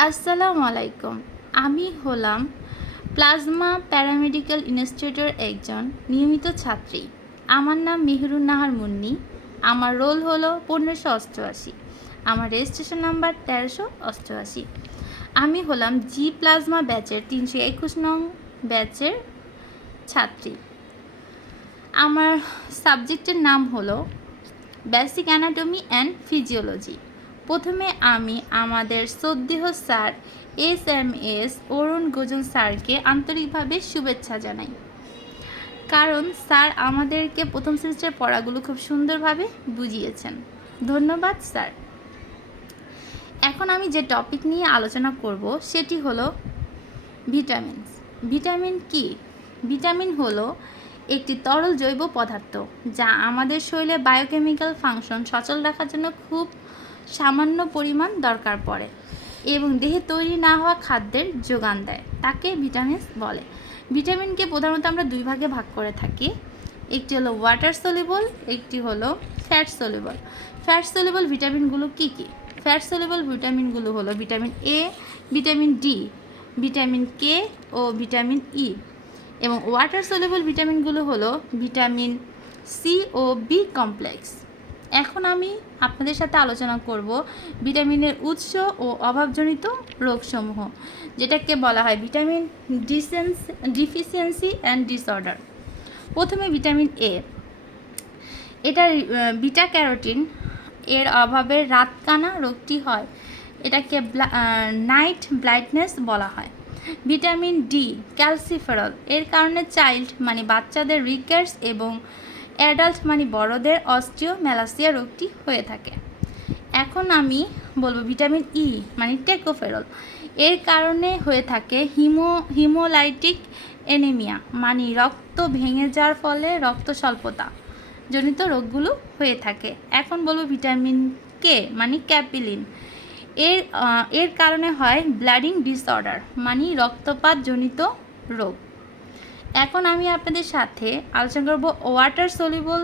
আসসালামু আলাইকুম। আমি হলাম প্লাজমা প্যারামেডিক্যাল ইনস্টিটিউটের একজন নিয়মিত ছাত্রী। আমার নাম মেহেরুন নাহার মুন্নি। আমার রোল হলো 1588। আমার রেজিস্ট্রেশন নাম্বার 1388। আমি হলাম জি প্লাজমা ব্যাচের 321 নং ব্যাচের ছাত্রী। আমার সাবজেক্টের নাম হলো বেসিক অ্যানাটমি অ্যান্ড ফিজিওলজি। প্রথমে আমি আমাদের শ্রদ্ধেয় স্যার এস অরুণ গোজন স্যারকে আন্তরিকভাবে শুভেচ্ছা জানাই, কারণ স্যার আমাদেরকে প্রথম সেমিস্টারের পড়াগুলো খুব সুন্দরভাবে বুঝিয়েছেন। ধন্যবাদ স্যার। এখন আমি যে টপিক নিয়ে আলোচনা করব সেটি হলো ভিটামিনস। ভিটামিন কি? ভিটামিন হলো একটি তরল জৈব পদার্থ যা আমাদের শরীরে বায়োকেমিক্যাল ফাংশন সচল রাখার জন্য খুব সামান্য পরিমাণ দরকার পড়ে এবং দেহে তৈরি না হওয়া খাদ্যের যোগান দেয়, তাকে ভিটামিনস বলে। ভিটামিনকে প্রধানত আমরা দুই ভাগে ভাগ করে থাকি, একটি হলো ওয়াটার সলিবল, একটি হলো ফ্যাট সলিবল। ফ্যাট সলিবল ভিটামিনগুলো কি কি? ফ্যাট সলিবল ভিটামিনগুলো হলো vitamin A, vitamin D, vitamin K ও ভিটামিন ই। এবং ওয়াটার সলিবল ভিটামিনগুলো হলো ভিটামিন সি ও বি কমপ্লেক্স। এখন আমি আপনাদের সাথে আলোচনা করব ভিটামিনের উৎস ও অভাবজনিত রোগসমূহ, যেটাকে বলা হয় ভিটামিন ডিফিসিয়েন্সি অ্যান্ড ডিসঅর্ডার। প্রথমে ভিটামিন এ, এটা বিটা ক্যারোটিন এর অভাবে রাতকানা রোগটি হয়, এটাকে নাইট ব্লাইন্ডনেস বলা হয়। ভিটামিন ডি ক্যালসিফেরল, এর কারণে চাইল্ড মানে বাচ্চাদের রিকেটস এবং অ্যাডাল্ট মানে বড়দের অস্টিওম্যালাসিয়া রোগটি হয়ে থাকে। এখন আমি বলবো ভিটামিন ই মানে টেকোফেরল, এর কারণে হয়ে থাকে হিমোলাইটিক অ্যানিমিয়া মানে রক্ত ভেঙে যাওয়ার ফলে রক্ত স্বল্পতা জনিত রোগগুলো হয়ে থাকে। এখন বলবো ভিটামিন কে মানে ক্যাপিলিন, এর কারণে হয় ব্লাডিং ডিসঅর্ডার মানে রক্তপাত জনিত রোগ। এখন আমি আপনাদের সাথে আলোচনা করব ওয়াটার সলিবল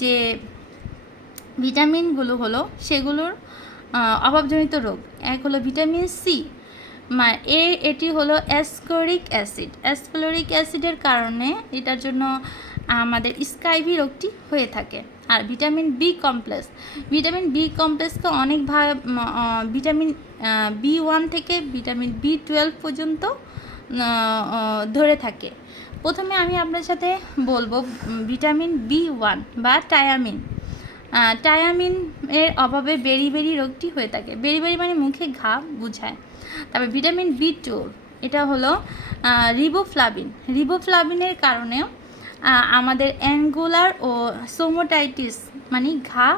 যে ভিটামিনগুলো হলো সেগুলোর অভাবজনিত রোগ। এক হলো ভিটামিন সি, এটি হলো অ্যাসকরিক অ্যাসিড। অ্যাসফ্লোরিক অ্যাসিডের কারণে এটার জন্য আমাদের স্কাইভি রোগটি হয়ে থাকে। আর vitamin B complex, vitamin B কমপ্লেক্সকে অনেকভাবে ভিটামিন বি1 থেকে ভিটামিন বি12 পর্যন্ত ধরে থাকে। প্রথমে আমি আপনার সাথে বলবো ভিটামিন বি1 বা টায়ামিন। টায়ামিন এর অভাবে বেরি রোগটি হয়ে থাকে। বেরি মানে মুখে ঘা বুঝায়। তারপর ভিটামিন বি12, এটা হলো রিবোফ্লাভিনের কারণেও আমাদের অ্যাঙ্গুলার ও সোমোটাইটিস মানে ঘা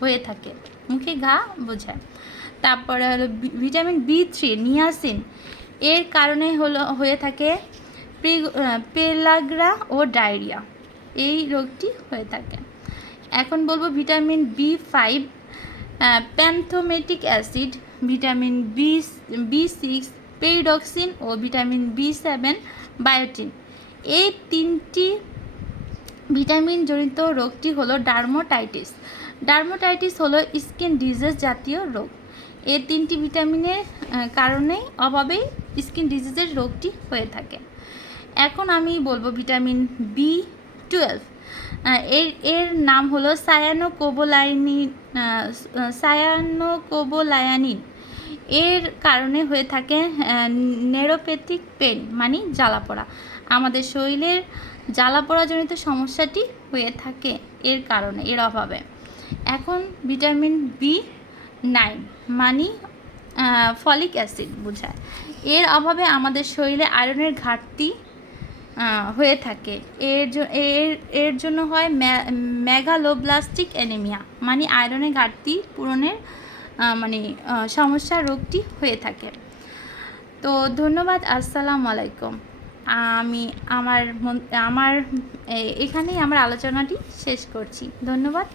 হয়ে থাকে, মুখে ঘা বোঝায়। তারপরে হলো ভিটামিন বি3 নিয়াসিন, এর কারণে হয়ে থাকে পেলাগ্রা ও ডায়রিয়া, এই রোগটি হয়ে থাকে। এখন বলবো ভিটামিন বি5 প্যান্থোমেটিক অ্যাসিড, ভিটামিন বি6 পেরিডক্সিন ও ভিটামিন বি7 বায়োটিন। এই তিনটি ভিটামিন জনিত রোগটি হলো ডার্মাটাইটিস। ডার্মাটাইটিস হলো স্কিন ডিজিজ জাতীয় রোগ। এই তিনটি ভিটামিনের কারণেই অভাবেই স্কিন ডিজিজের রোগটি হয়ে থাকে। এখন আমি বলবো ভিটামিন বি12, এর নাম হলো সায়ানোকোবোলায়ানিন। এর কারণে হয়ে থাকে নেউরোপ্যাথিক পেন মানে জ্বালাপোড়া। আমাদের শরীরের জ্বালাপোড়াজনিত সমস্যাটি হয়ে থাকে এর কারণে, এর অভাবে। এখন ভিটামিন বি9 মানে ফলিক অ্যাসিড বোঝায়। এর অভাবে আমাদের শরীরে আয়রনের ঘাটতি হয়ে থাকে। এর জন্য হয় মেগালোব্লাস্টিক অ্যানিমিয়া মানে আয়রনের ঘাটতি পূরণের সমস্যা রোগটি হয়ে থাকে। তো ধন্যবাদ। আসসালামু আলাইকুম। আমি এখানেই আমার আলোচনাটি শেষ করছি। ধন্যবাদ।